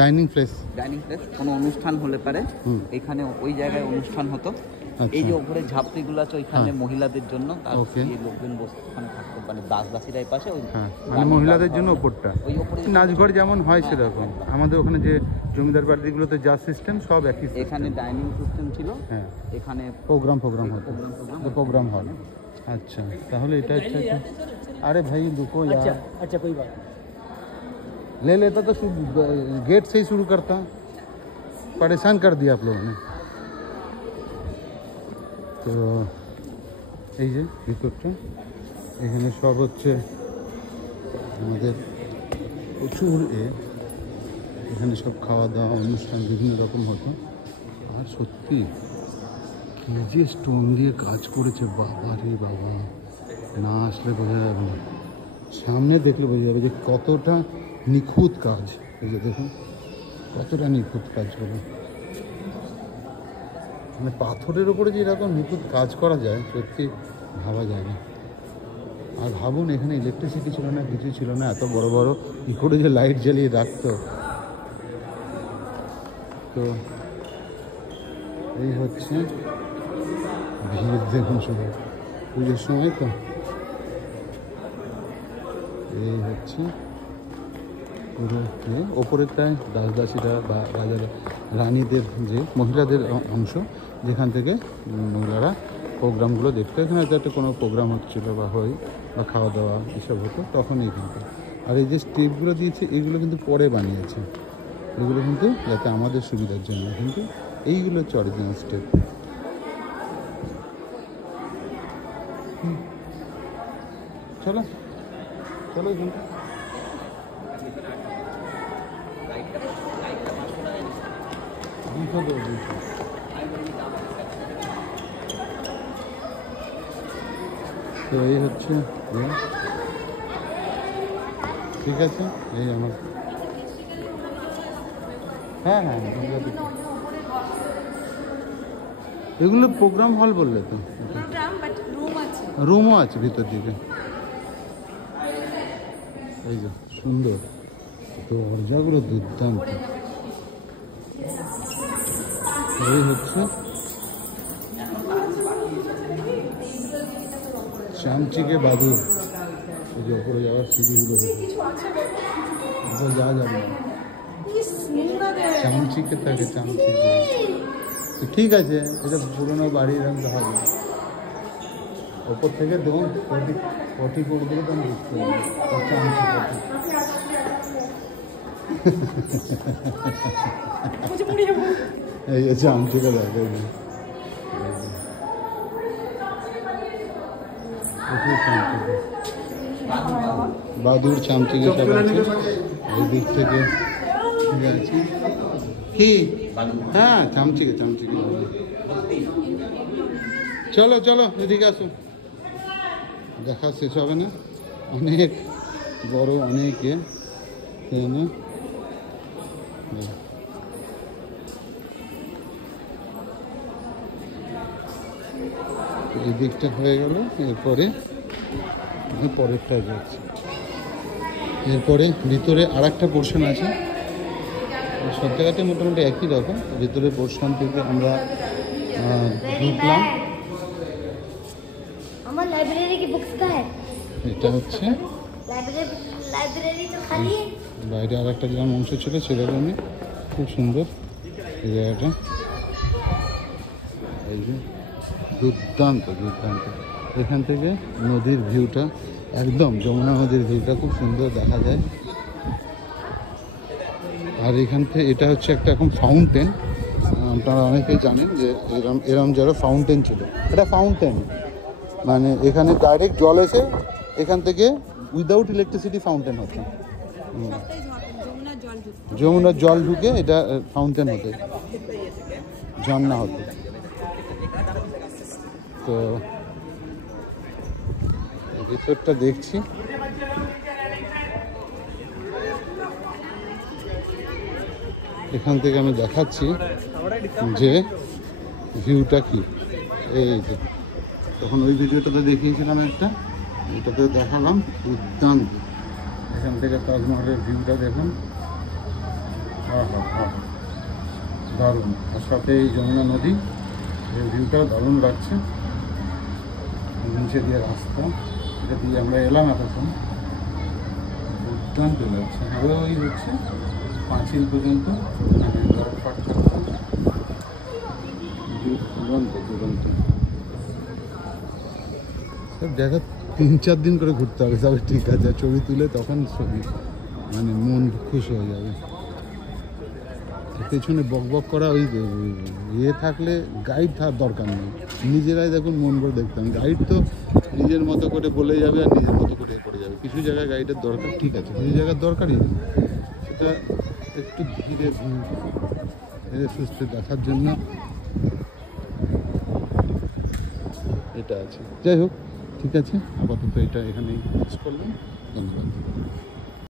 Dining place কোনো অনুষ্ঠান হলে পারে এখানে ওই জায়গায় অনুষ্ঠান হতো। এই যে উপরে ঝাপড়িগুলো আছে ওইখানে মহিলাদের জন্য, লোকজন বসে ওখানে থাকতো, মানে দাসদাসীরা এই পাশে, মানে মহিলাদের জন্য ওপরটা ওই ওপরে নাচঘর যেমন হয় সেরকম। আমাদের ওখানে যে জমিদার বাড়িগুলোতে যা সিস্টেম সব একই। এখানে ডাইনিং সিস্টেম ছিল, এখানে প্রোগ্রাম হতো, প্রোগ্রাম হল। अच्छा তাহলে এটা হচ্ছে। अरे भाई रुको यार, अच्छा कोई बात ले लेता तो गेट से ही शुरू करता। परेशान कर दिया आप लोगों ने। তো এই যে ভিতরটা, এখানে সব হচ্ছে আমাদের প্রচুর এখানে সব খাওয়া দাওয়া অনুষ্ঠান বিভিন্ন রকম হতো। আর সত্যি কি যে স্টোন দিয়ে কাজ করেছে, বাবা রে বাবা, না আসলে বোঝা যাবে না, সামনে দেখলে বোঝা যাবে যে কতটা নিখুঁত কাজ। এই যে দেখুন কতটা নিখুঁত কাজ করে, মানে পাথরের ওপরে যে এরকম নিখুঁত কাজ করা যায় সত্যি ভাবা যায় না। আর ভাবুন এখানে ইলেকট্রিসিটি ছিল না, কিছু ছিল না, এত বড় বড় কী করে যে লাইট জ্বালিয়ে রাখতো। তো এই হচ্ছে ভিড়, দেখুন শুধু পুজোর সময় তো। এই হচ্ছে পুরো ওপরেরটায় দাসদাসীরা বা রাজারা রানীদের যে মহিলাদের অংশ, যেখান থেকে মহিলারা প্রোগ্রামগুলো দেখতো। এখানে হয়তো একটা কোনো প্রোগ্রাম হচ্ছিলো বা বা খাওয়া দাওয়া এসব হতো তখন এইখানটা। আর এই যে স্টেপগুলো দিয়েছে এগুলো কিন্তু পরে বানিয়েছে, এগুলো কিন্তু যাতে আমাদের সুবিধার জন্য, কিন্তু এইগুলো হচ্ছে অরিজিনাল স্টেপ। চলো চলো এখানটা। তো এই হচ্ছে, ঠিক আছে এই আমার, হ্যাঁ এগুলো প্রোগ্রাম হল বললে তো, রুমও আছে ভিতর দিকে। এই যে সুন্দর দরজাগুলো দুর্দান্ত। এই হচ্ছে চামচিকে বাদুর, এই যে ওপরে যাওয়ার সিঁড়িগুলো যাওয়া যাবে না, চামচিকে থাকে চামচিকে। ঠিক আছে, এটা পুরোনো বাড়ি এরকম হবে, ওপর থেকে দেখুন পটি করে দিলে তখন বুঝতে হবে চামচি পটি। এই যে চামচিকে দেখা বাদুর চামচিকে সব আছে এই দিক থেকে। ঠিক আছে কি, হ্যাঁ চামচিকে চলো চলো এদিকে আসো, দেখা শেষ হবে না, অনেক বড় অনেক এই দিকটা হয়ে গেল। এরপরে পরেরটা যাচ্ছে, এরপরে ভিতরে আর একটা পোর্শন আছে, সব জায়গাতে মোটামুটি একই রকম। ভিতরের পোর্শন থেকে আমরা ঢুকলাম। এটা হচ্ছে বাইরে আর একটা যেরকম অংশ ছিল সেরকমই, খুব সুন্দর এই জায়গাটা। এই যে দুর্দান্ত, এখান থেকে নদীর ভিউটা, একদম যমুনা নদীর ভিউটা খুব সুন্দর দেখা যায়। আর এখান থেকে এটা হচ্ছে একটা এখন ফাউন্টেন, আপনারা অনেকেই জানেন যে এরম যারা ফাউন্টেন ছিল, এটা ফাউন্টেন মানে এখানে ডাইরেক্ট জল এসে এখান থেকে উইদাউট ইলেকট্রিসিটি ফাউন্টেন হতো, যমুনার জল ঢুকে এটা ফাউন্টেন হতো, ঝর্ণা হতো। তো ভিতরটা দেখছি, এখান থেকে আমি দেখাচ্ছি যে ভিউটা কি। এই যে তখন ওই ভিডিওটাতে দেখিয়েছিলাম একটা, এটাতে দেখালাম দুর্দান্ত। এখান থেকে তাজমহলের ভিউটা দেখুন দারুণ। আর সাথে এই যমুনা নদী, এই ভিউটা দারুণ লাগছে। নিচে দিয়ে রাস্তা, এটা দিয়ে আমরা এলাম এতক্ষণ, দুর্দান্ত লাগছে। আরও ওই হচ্ছে পাঁচিল পর্যন্ত মানে দরকার থাকতো, দুরন্ত দুরন্ত। সব জায়গা 3-4 দিন করে ঘুরতে হবে, সবাই ঠিক আছে। ছবি তুলে তখন ছবি মানে মন খুশ হয়ে যাবে। পেছনে বক বক করা ওই ইয়ে থাকলে গাইড থাকার দরকার নেই, নিজেরাই দেখুন মন করে দেখতাম। গাইড তো নিজের মতো করে বলে যাবে আর নিজের মতো করে করে যাবে। কিছু জায়গায় গাইডের দরকার, ঠিক আছে, কিছু জায়গার দরকারই নেই। সেটা একটু ধীরে ধীরে সুস্থ দেখার জন্য এটা আছে। যাই হোক, ঠিক আছে, আপাতত এটা এখানেই শেষ করলাম। ধন্যবাদ।